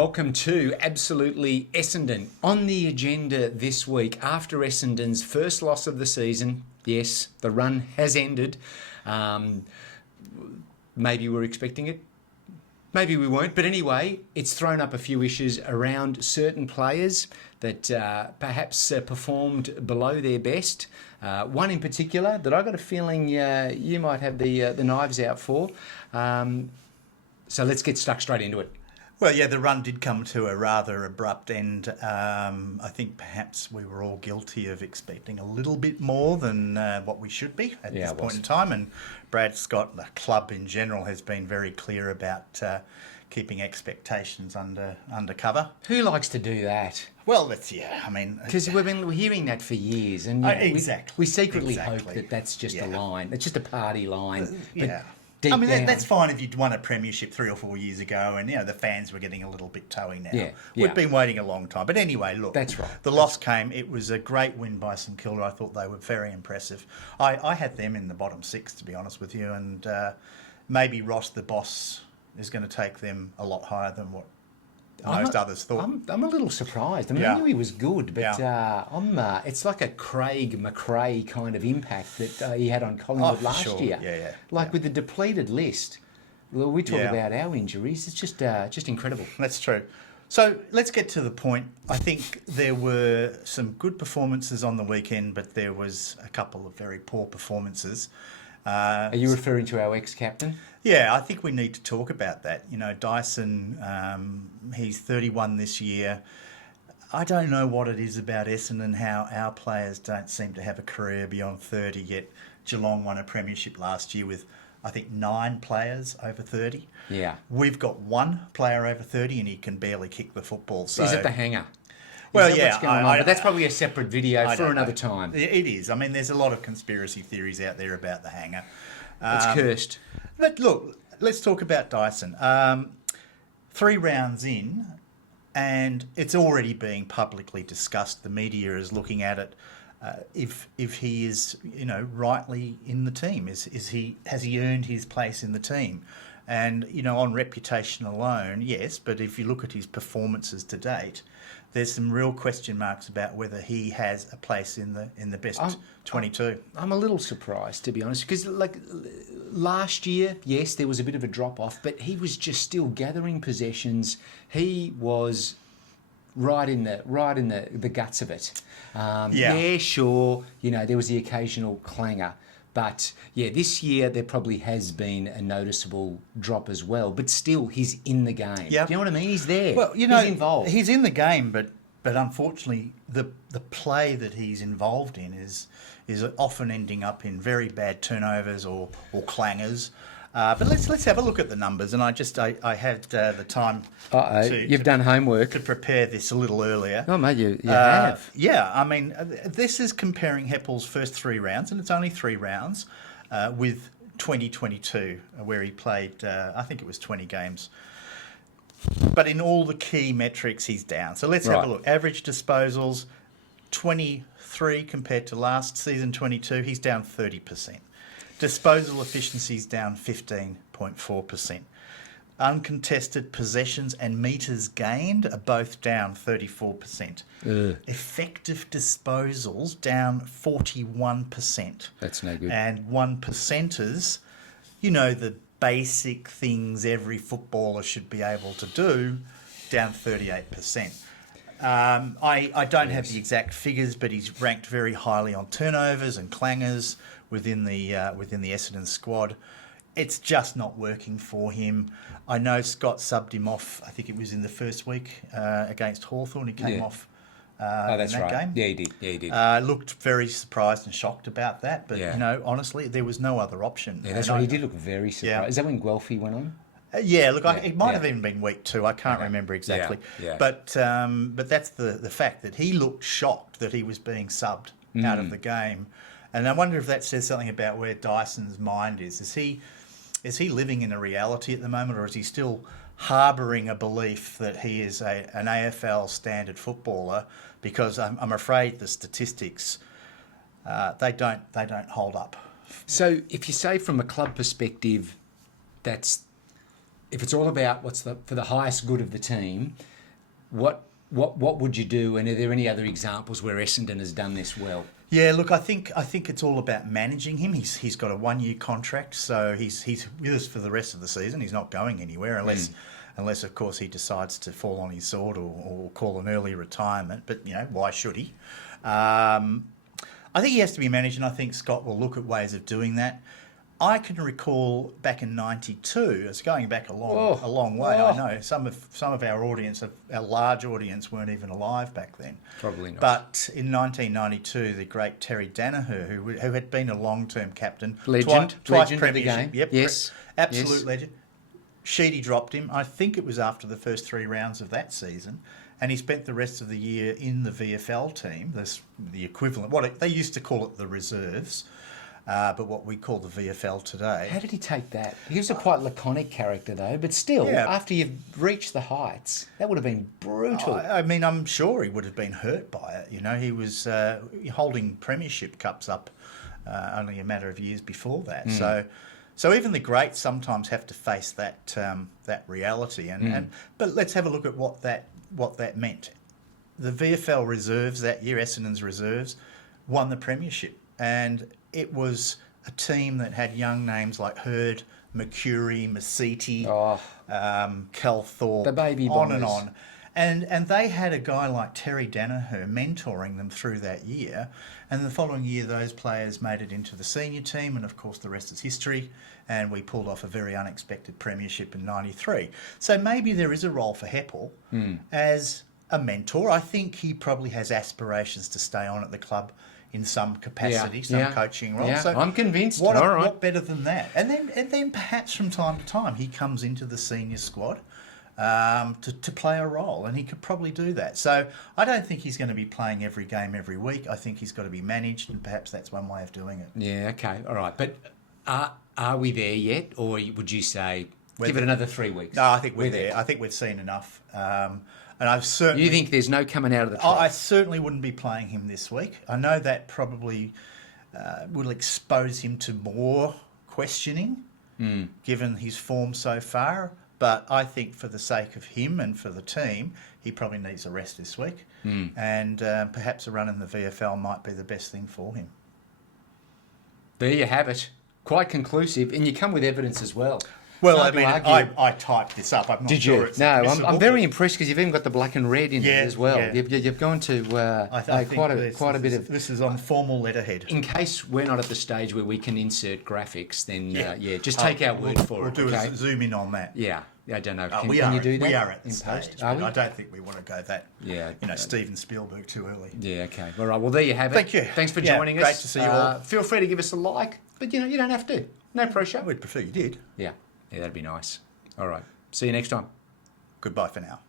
welcome to Absolutely Essendon. On the agenda this week, after Essendon's first loss of the season, yes, the run has ended. Maybe we're expecting it. Maybe we weren't. But anyway, it's thrown up a few issues around certain players that perhaps performed below their best. One in particular that I got a feeling you might have the knives out for. So let's get stuck straight into it. Well, yeah, the run did come to a rather abrupt end. I think perhaps we were all guilty of expecting a little bit more than what we should be at this point in time. And Brad Scott, the club in general, has been very clear about keeping expectations under cover. Who likes to do that? Well, because we've been hearing that for years, and we secretly hope that that's just a line. It's just a party line. Yeah. That's fine if you'd won a premiership 3 or 4 years ago and, the fans were getting a little bit toey now. Yeah. We've been waiting a long time. But anyway, look. That's right. The loss came. It was a great win by St Kilda. I thought they were very impressive. I had them in the bottom 6, to be honest with you, and maybe Ross, the boss, is going to take them a lot higher than what most others thought. I'm a little surprised. I knew he was good, but it's like a Craig McRae kind of impact that he had on Collingwood last year. Yeah. With the depleted list. Well, we talk about our injuries. It's just incredible. That's true. So let's get to the point. I think there were some good performances on the weekend, but there was a couple of very poor performances. Are you referring to our ex-captain? Yeah, I think we need to talk about that. Dyson, he's 31 this year. I don't know what it is about Essendon, how our players don't seem to have a career beyond 30 yet. Geelong won a premiership last year with, I think, 9 players over 30. Yeah. We've got 1 player over 30 and he can barely kick the football. So is it the hanger? Well, but that's probably a separate video for another time. It is. There's a lot of conspiracy theories out there about the hanger. It's cursed. But look, let's talk about Dyson. 3 rounds in, and it's already being publicly discussed. The media is looking at it. If he is, rightly in the team, has he earned his place in the team? And on reputation alone, yes. But if you look at his performances to date, there's some real question marks about whether he has a place in the best 22. I'm a little surprised, to be honest, because last year, yes, there was a bit of a drop off, but he was just still gathering possessions. He was right in the guts of it. Yeah, sure. There was the occasional clanger. But, this year there probably has been a noticeable drop as well. But still, he's in the game. Yep. Do you know what I mean? He's there. Well, he's involved. He's in the game, but unfortunately, the play that he's involved in is often ending up in very bad turnovers or clangers. But let's have a look at the numbers. And I had the time. You've done homework to prepare this a little earlier. Oh, mate, you have. Yeah, this is comparing Heppell's first 3 rounds, and it's only 3 rounds, with 2022, where he played, I think it was 20 games. But in all the key metrics, he's down. So let's have a look. Average disposals, 23 compared to last season, 22. He's down 30%. Disposal efficiency's down 15.4%. Uncontested possessions and metres gained are both down 34%. Effective disposals down 41%. That's no good. And 1%ers, the basic things every footballer should be able to do, down 38%. I don't have the exact figures, but he's ranked very highly on turnovers and clangers within the Essendon squad. It's just not working for him. I know Scott subbed him off. I think it was in the first week against Hawthorn. He came off that's in that game. Yeah, he did. Looked very surprised and shocked about that. But, honestly, there was no other option. Yeah, that's right. He did look very surprised. Yeah. Is that when Guelphy went on? It might have even been week 2. I can't remember exactly. Yeah. But that's the fact that he looked shocked that he was being subbed out of the game. And I wonder if that says something about where Dyson's mind is. Is he living in a reality at the moment, or is he still harbouring a belief that he is an AFL standard footballer? Because I'm afraid the statistics they don't hold up. So if you say from a club perspective, that's if it's all about for the highest good of the team, what would you do? And are there any other examples where Essendon has done this well? Yeah, look, I think it's all about managing him. He's got a 1-year contract, so he's with us for the rest of the season. He's not going anywhere unless of course he decides to fall on his sword or call an early retirement. But why should he? I think he has to be managed, and I think Scott will look at ways of doing that. I can recall back in '92. It's going back a long way. I know some of our audience, our large audience, weren't even alive back then. Probably not. But in 1992, the great Terry Danaher, who had been a long-term captain, legend twice of the premiership, game. yep, Yes, absolute legend. Sheedy dropped him. I think it was after the first 3 rounds of that season. And he spent the rest of the year in the VFL team, the equivalent. They used to call it the reserves, but what we call the VFL today. How did he take that? He was a quite laconic character, though. But still, after you've reached the heights, that would have been brutal. I mean, I'm sure he would have been hurt by it. He was holding premiership cups up only a matter of years before that. So even the greats sometimes have to face that reality. But let's have a look at what that meant. The VFL reserves that year, Essendon's reserves, won the premiership, and it was a team that had young names like Hurd, Mercury, Masiti, Cal Thorpe, the baby on and bombers. on. And they had a guy like Terry Danaher mentoring them through that year. And the following year, those players made it into the senior team, and of course the rest is history. And we pulled off a very unexpected premiership in '93. So maybe there is a role for Heppel as a mentor. I think he probably has aspirations to stay on at the club in some capacity, some coaching role. Yeah, So I'm convinced. What, All right. what better than that? And then perhaps from time to time he comes into the senior squad to play a role, and he could probably do that. So I don't think he's going to be playing every game every week. I think he's got to be managed, and perhaps that's one way of doing it. Yeah, okay, all right. But are we there yet, or would you say give it another 3 weeks? No, I think we're there. I think we've seen enough. And I've certainly. You think there's no coming out of the trough? I certainly wouldn't be playing him this week. I know that probably will expose him to more questioning, given his form so far. But I think for the sake of him and for the team, he probably needs a rest this week. And perhaps a run in the VFL might be the best thing for him. There you have it. Quite conclusive. And you come with evidence as well. Well, Hard I to mean, argue. I typed this up. I'm not Did sure you? it's No, admissible, I'm very but impressed because you've even got the black and red in it as well. yeah. You've gone to I think quite a bit of. This is on formal letterhead. In case we're not at the stage where we can insert graphics, then just take our word for we'll it. do Okay? a zoom in on that. Yeah, I don't know. We Can are. you do that? We are at the in stage. post? Are But we? I don't think we want to go that. Yeah. Steven Spielberg too early. Yeah. Okay. All right. Well, there you have it. Thank you. Thanks for Yeah, joining us. great to see you all. Feel free to give us a like, but you don't have to. No pressure. We'd prefer you did. Yeah. Yeah, that'd be nice. All right. See you next time. Goodbye for now.